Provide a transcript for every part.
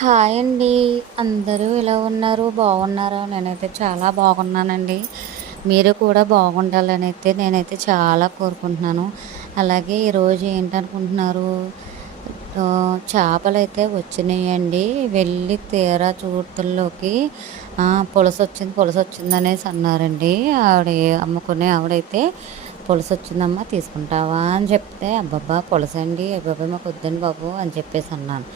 Hi అండి. అందరూ ఎలా ఉన్నారు? బాగున్నారా? నేనైతే చాలా బాగున్నానండి. మీరు కూడా బాగుండాలని అయితే నేనైతే చాలా కోరుకుంటున్నాను. అలాగే ఈరోజు ఏంటనుకుంటున్నారు? చేపలు అయితే వచ్చినాయండి. వెళ్ళి తీరా చూతుల్లోకి పులస వచ్చింది పులస వచ్చింది అనేసి అన్నారండి. ఆవిడ అమ్ముకునే ఆవిడైతే పులస వచ్చిందమ్మా తీసుకుంటావా అని చెప్తే అబ్బబ్బా పులస అండి అబ్బాబా మాకు వద్దండి బాబు అని చెప్పేసి అన్నాను.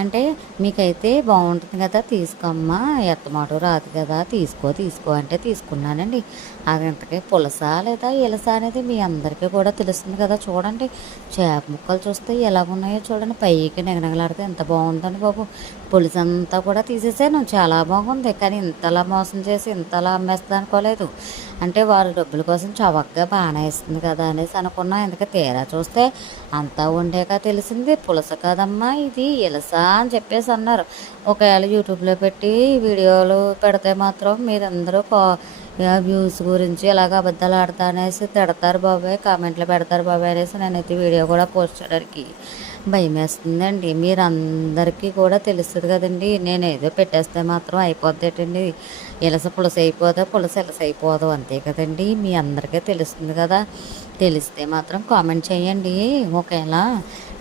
అంటే మీకైతే బాగుంటుంది కదా తీసుకోమ్మా ఎత్తమాట రాదు కదా తీసుకో తీసుకో అంటే తీసుకున్నానండి. అది ఇంతకీ పులస లేదా ఇలస అనేది మీ అందరికీ కూడా తెలుస్తుంది కదా చూడండి. చేప ముక్కలు చూస్తే ఎలా ఉన్నాయో చూడండి. పైకి నిగనగలాడితే ఎంత బాగుందండి బాబు. పులుసు అంతా కూడా తీసేసాను చాలా బాగుంది. కానీ ఇంతలా మోసం చేసి ఇంతలా అమ్మేస్తా అనుకోలేదు. అంటే వారు డబ్బుల కోసం చవకగా బాగానే ఇస్తుంది కదా అనేసి అనుకున్నా. ఎందుకు తీరా చూస్తే అంతా వండాక తెలిసింది. పులస కదమ్మా ఇది ఇలసా అని చెప్పేసి అన్నారు. ఒకవేళ యూట్యూబ్లో పెట్టి వీడియోలు పెడితే మాత్రం మీరందరూ వ్యూస్ గురించి ఎలాగ అబద్ధాలు ఆడతా అనేసి తిడతారు బాబాయ్ కామెంట్లు పెడతారు బాబాయ్ అనేసి నేనైతే వీడియో కూడా పోస్ట్ చేయడానికి భయం వేస్తుందండి మీరందరికీ కూడా తెలుస్తుంది కదండి నేను ఏదో పెట్టేస్తే మాత్రం అయిపోద్దేటండి. ఇలస పులస అయిపోదా పులస ఇలస అయిపోదు అంతే కదండి. మీ అందరికీ తెలుస్తుంది కదా. తెలిస్తే మాత్రం కామెంట్ చేయండి. ఒకవేళ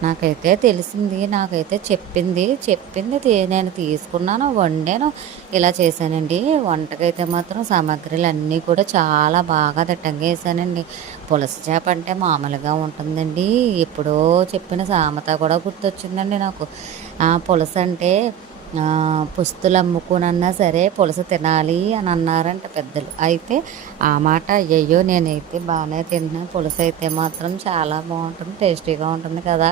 నాకైతే తెలిసింది నాకైతే చెప్పింది చెప్పింది నేను తీసుకున్నాను వండాను ఇలా చేశానండి. వంటకైతే మాత్రం సామాగ్రిలు అన్నీ కూడా చాలా బాగా దిట్టంగా వేసానండి. పులస చేప అంటే మామూలుగా ఉంటుందండి. ఎప్పుడో చెప్పిన సామెత కూడా గుర్తొచ్చిందండి నాకు. పులస అంటే పుస్తులు అమ్ముకునన్నా సరే పులస తినాలి అని అన్నారంట పెద్దలు. అయితే ఆ మాట అయ్యయ్యో నేనైతే బాగానే తింటున్నాను పులస అయితే మాత్రం చాలా బాగుంటుంది టేస్టీగా ఉంటుంది కదా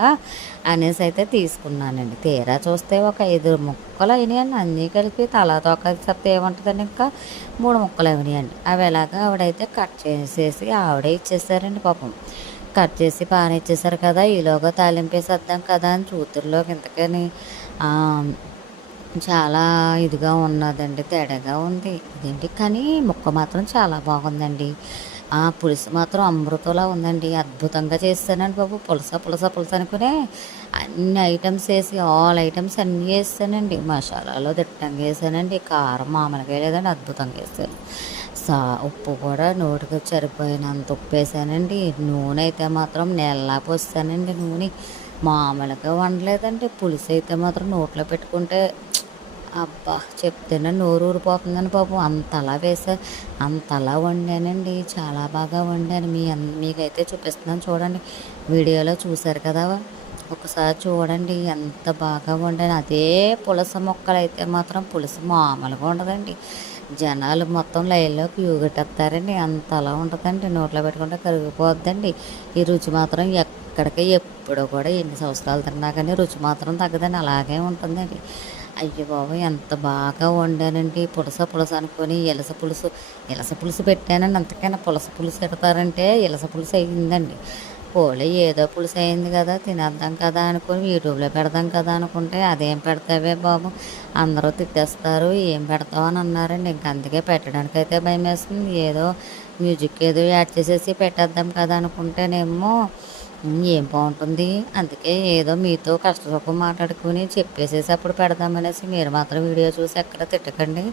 అనేసి అయితే తీసుకున్నానండి. తీరా చూస్తే ఒక ఐదు ముక్కలు అయినాయండి అన్నీ కలిపి తలా తోక చెత్త ఏముంటుందండి ఇంకా? మూడు ముక్కలు అయినాయండి అవి ఎలాగా ఆవిడైతే కట్ చేసేసి ఆవిడే ఇచ్చేసారండి పాపం. కట్ చేసి బాగానే ఇచ్చేసారు కదా. ఈలోగా తాలింపేసేద్దాం కదా అని చూతుర్లోకి ఇంతకని చాలా ఇదిగా ఉన్నదండి తేడాగా ఉంది. ఇదేంటి? కానీ ముక్క మాత్రం చాలా బాగుందండి. ఆ పులుసు మాత్రం అమృతంలా ఉందండి. అద్భుతంగా చేస్తానండి బాబు. పులస పులస పులస అనుకునే అన్ని ఐటమ్స్ వేసి ఆల్ ఐటమ్స్ అన్నీ వేస్తానండి. మసాలాలో దిట్టంగా వేసానండి. కారం మామూలుగా లేదండి అద్భుతంగా వేసాను సా ఉప్పు కూడా నోటికి సరిపోయినంత ఉప్పు వేసానండి. నూనె అయితే మాత్రం నెలలా పోస్తానండి నూనె. మామూలుగా వండలేదండి. పులుసు అయితే మాత్రం నోట్లో పెట్టుకుంటే అబ్బా చెప్తేనే నోరు ఊరిపోతుందని పాపం. అంతలా వేసా అంతలా వండానండి. చాలా బాగా వండాను. మీ మీకైతే చూపిస్తున్నాను చూడండి. వీడియోలో చూశారు కదా ఒకసారి చూడండి ఎంత బాగా వండాను. అదే పులస మొక్కలు అయితే మాత్రం పులుసు మామూలుగా ఉండదండి. జనాలు మొత్తం లైన్లో క్యూ అంత అంతలా ఉంటుందండి. నోట్లో పెట్టుకుంటే కరిగిపోద్దండి. ఈ రుచి మాత్రం ఎక్కడికి ఎప్పుడో కూడా ఎన్ని సంవత్సరాలు తిన్నా కానీ రుచి మాత్రం తగ్గదని అలాగే ఉంటుందండి. అయ్యో బాబు ఎంత బాగా వండానండి. పులస పులస అనుకొని ఇలస పులుసు ఇలస పులుసు పెట్టానండి. అంతకైనా పులస పులుసు పెడతారంటే ఇలస పులుసు అయ్యిందండి. పోలే ఏదో పులుసు అయింది కదా తినేద్దాం కదా అనుకొని యూట్యూబ్లో పెడదాం కదా అనుకుంటే అదేం పెడతావే బాబు? అందరూ తిట్టేస్తారు. ఏం పెడతావు అని అన్నారండి. ఇంక అందుకే పెట్టడానికి అయితే భయం వేస్తుంది ఏదో మ్యూజిక్ ఏదో యాడ్ చేసేసి పెట్టేద్దాం కదా అనుకుంటేనేమో ఏం బాగుంటుంది? అందుకే ఏదో మీతో కష్టసుఖం మాట్లాడుకుని చెప్పేసేసి అప్పుడు పెడదామనేసి మీరు మాత్రం వీడియో చూసి ఎక్కడ తిట్టకండి.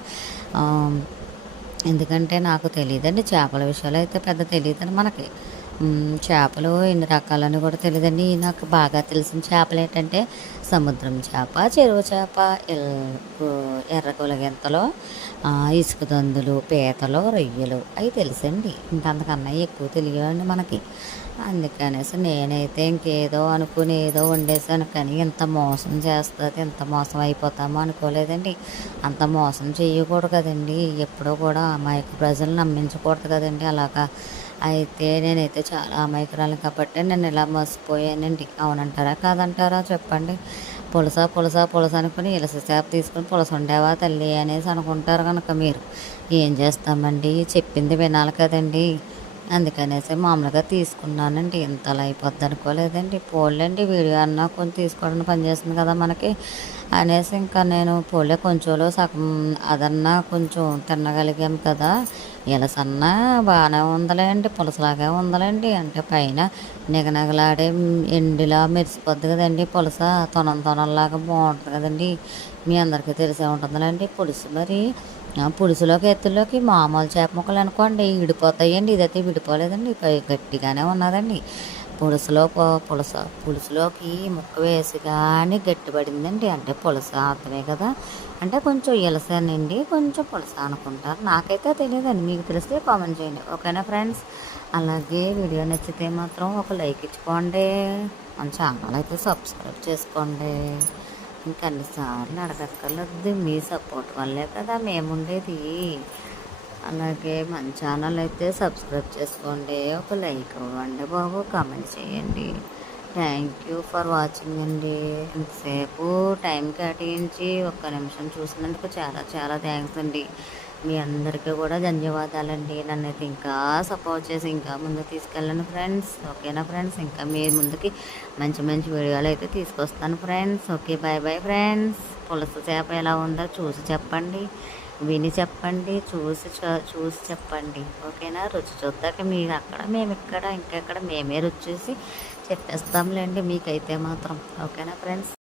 ఎందుకంటే నాకు తెలియదండి చేపల విషయాలు అయితే పెద్ద తెలియదండి మనకి. చేపలు ఎన్ని రకాలని కూడా తెలియదండి నాకు బాగా తెలిసిన చేపలు ఏంటంటే సముద్రం చేప చెరువు చేప ఎల్- గింతలు ఎర్ర ఇసుక దందులు పీతలు రొయ్యలు. అవి తెలుసండి. ఇంకంతకన్నా ఎక్కువ తెలియవండి మనకి. అందుకనేసి నేనైతే ఇంకేదో అనుకుని ఏదో వండేసాను కానీ ఇంత మోసం చేస్తుంది ఇంత మోసం అయిపోతామో అనుకోలేదండి. అంత మోసం చేయకూడదు కదండి. ఎప్పుడూ కూడా అమాయక ప్రజలు నమ్మించకూడదు కదండి. అలాగా అయితే నేనైతే చాలా అమాయకురాలు కాబట్టి నేను ఇలా మర్చిపోయానండి అవునంటారా? కాదంటారా? చెప్పండి. పులస పులస పులస అనుకుని ఇలస చేప తీసుకుని పులస ఉండేవా తల్లి అనేసి అనుకుంటారు కనుక మీరు. ఏం చేస్తామండి? చెప్పింది వినాలి కదండి. అందుకనేసి మామూలుగా తీసుకున్నానండి. ఇంతలా అయిపోద్ది అనుకోలేదండి. పోలేండి వీడియో అన్నా కొంచెం తీసుకోవడానికి పనిచేస్తుంది కదా మనకి. అనేసి ఇంకా నేను పోలే కొంచెంలో సగం అదన్నా కొంచెం తినగలిగాం కదా. ఇలసన్నా బాగానే ఉందలేండి పులసలాగే ఉందలేండి. అంటే పైన నిగనగలాడే ఎండిలా మెరిసిపోద్ది కదండి పులస తొనం తొనంలాగా బాగుంటుంది కదండి. మీ అందరికీ తెలిసే ఉంటుందిలేండి పులుసు మరి. పులుసులోకి ఎత్తులోకి మామూలు చేప ముక్కలు అనుకోండి విడిపోతాయండి. ఇదైతే విడిపోలేదండి పై గట్టిగానే ఉన్నదండి. పులుసులో పులస పులుసులోకి ముక్క వేసి కానీ గట్టిపడిందండి. అంటే పులస అర్థమే కదా. అంటే కొంచెం ఇలసానండి కొంచెం పులస అనుకుంటారు. నాకైతే తెలియదండి మీకు తెలిస్తే కామెంట్ చేయండి. ఓకేనా ఫ్రెండ్స్? అలాగే వీడియో నచ్చితే మాత్రం ఒక లైక్ ఇచ్చుకోండి. మన ఛానల్ అయితే సబ్స్క్రైబ్ చేసుకోండి. ఇంకా అన్నిసార్లు అడగక్కర్లేదు మీ సపోర్ట్ వల్లే కదా మేము ఉండేది. అలాగే మన ఛానల్ అయితే సబ్స్క్రైబ్ చేసుకోండి. ఒక లైక్ ఇవ్వండి బాబు కామెంట్ చేయండి. థ్యాంక్ యూ ఫర్ వాచింగ్ అండి. ఇంతసేపు టైం కేటాయించి ఒక్క నిమిషం చూసినందుకు చాలా చాలా థ్యాంక్స్ అండి. మీ అందరికీ కూడా ధన్యవాదాలండి. నన్ను అయితే ఇంకా సపోర్ట్ చేసి ఇంకా ముందుకు తీసుకెళ్ళండి ఫ్రెండ్స్ ఓకేనా ఫ్రెండ్స్ ఇంకా మీ ముందుకి మంచి మంచి వీడియోలు అయితే తీసుకొస్తాను friends okay bye bye friends పులస చేప ఎలా ఉందో చూసి చెప్పండి. విని చెప్పండి చూసి చూసి చెప్పండి. ఓకేనా? రుచి చూద్దాక మీరు అక్కడ మేము ఇక్కడ ఇంకెక్కడ మేమే రుచి చూసి చెప్పేస్తాంలేండి మీకైతే మాత్రం. ఓకేనా ఫ్రెండ్స్?